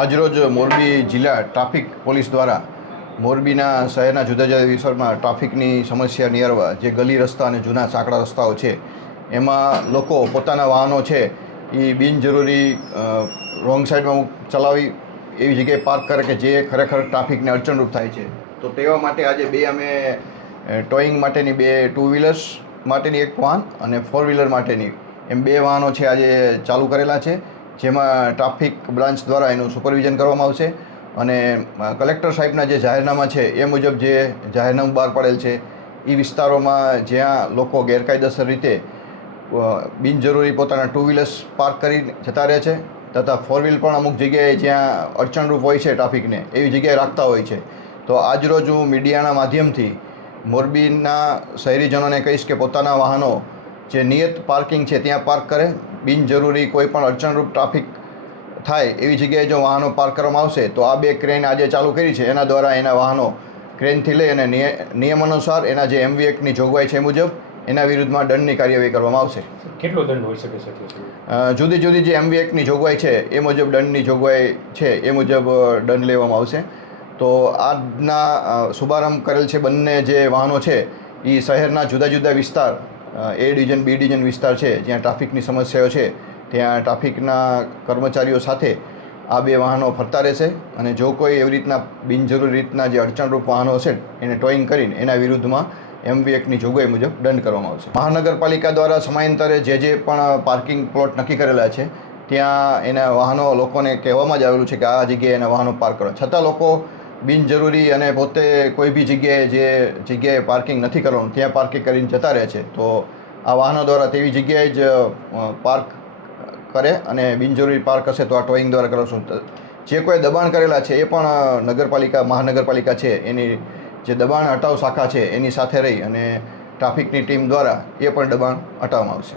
આજરોજ મોરબી જિલ્લા traffic police દ્વારા મોરબીના શહેરના જુદા જુદા વિસ્તારમાં ટ્રાફિકની સમસ્યા નિવારવા જે ગલી રસ્તા અને જૂના સાંકડા રસ્તાઓ છે એમાં લોકો પોતાના વાહનો છે એ બિનજરૂરી રોંગ સાઈડમાં ચલાવી એવી જગ્યાએ પાર્ક કરે કે જે ખરેખર ટ્રાફિકને અડચણરૂપ થાય છે. તો તેવા માટે આજે અમે ટોઈંગ માટેની 2 ટુ વ્હીલર્સ માટેની એક વાહન અને 4 વ્હીલર માટેની એમ 2 વાહનો છે આજે ચાલુ કરેલા છે, જેમાં ટ્રાફિક બ્રાન્ચ દ્વારા એનું સુપરવિઝન કરવામાં આવશે અને કલેક્ટર સાહેબના જે જાહેરનામા છે એ મુજબ જે જાહેરનામું બહાર પડેલ છે એ વિસ્તારોમાં જ્યાં લોકો ગેરકાયદેસર રીતે બિનજરૂરી પોતાના ટુ વ્હીલર્સ પાર્ક કરી જતા રહે છે તથા 4 વ્હીલ પણ અમુક જગ્યાએ જ્યાં અડચણરૂપ હોય છે ટ્રાફિકને એવી જગ્યાએ રાખતા હોય છે. તો આજરોજ હું મીડિયાના માધ્યમથી મોરબીના શહેરીજનોને કહીશ કે પોતાના વાહનો જે નિયત પાર્કિંગ છે ત્યાં પાર્ક કરે. બિનજરૂરી કોઈ પણ અડચણરૂપ ટ્રાફિક થાય એવી જગ્યાએ જો વાહનો પાર્ક કરવામાં આવશે તો આ 2 ક્રેન આજે ચાલુ કરી છે એના દ્વારા એના વાહનો ક્રેનથી લઈ અને નિયમ અનુસાર એના જે MV એક્ટની જોગવાઈ છે મુજબ એના વિરુદ્ધમાં દંડની કાર્યવાહી કરવામાં આવશે. કેટલો દંડ હોઈ શકે છે? જુદી જુદી જે MV એક્ટની જોગવાઈ છે એ મુજબ દંડની જોગવાઈ છે એ મુજબ દંડ લેવામાં આવશે. તો આજના શુભારંભ કરેલ છે બંને જે વાહનો છે એ શહેરના જુદા જુદા વિસ્તાર A ડિવિઝન B ડિવિઝન વિસ્તાર છે જ્યાં ટ્રાફિકની સમસ્યાઓ છે ત્યાં ટ્રાફિકના કર્મચારીઓ સાથે આ 2 વાહનો ફરતા રહેશે અને જો કોઈ એવી રીતના બિનજરૂરી રીતના જે અડચણરૂપ વાહનો હશે એને ટોઈંગ કરીને એના વિરુદ્ધમાં MV એક્ટની જોગવાઈ મુજબ દંડ કરવામાં આવશે. મહાનગરપાલિકા દ્વારા સમયાંતરે જે પણ પાર્કિંગ પ્લોટ નક્કી કરેલા છે ત્યાં એના વાહનો લોકોને કહેવામાં જ આવેલું છે કે આ જગ્યાએ એના વાહનો પાર્ક કરો, છતાં લોકો બિનજરૂરી અને પોતે કોઈ બી જગ્યાએ જે જગ્યાએ પાર્કિંગ નથી કરવાનું ત્યાં પાર્કિંગ કરીને જતા રહે છે. તો આ વાહનો દ્વારા તેવી જગ્યાએ જ પાર્ક કરે અને બિનજરૂરી પાર્ક હશે તો આ ટોઈંગ દ્વારા કરશું. જે કોઈ દબાણ કરેલા છે એ પણ મહાનગરપાલિકા છે એની જે દબાણ હટાવ શાખા છે એની સાથે રહી અને ટ્રાફિકની ટીમ દ્વારા એ પણ દબાણ હટાવવામાં આવશે.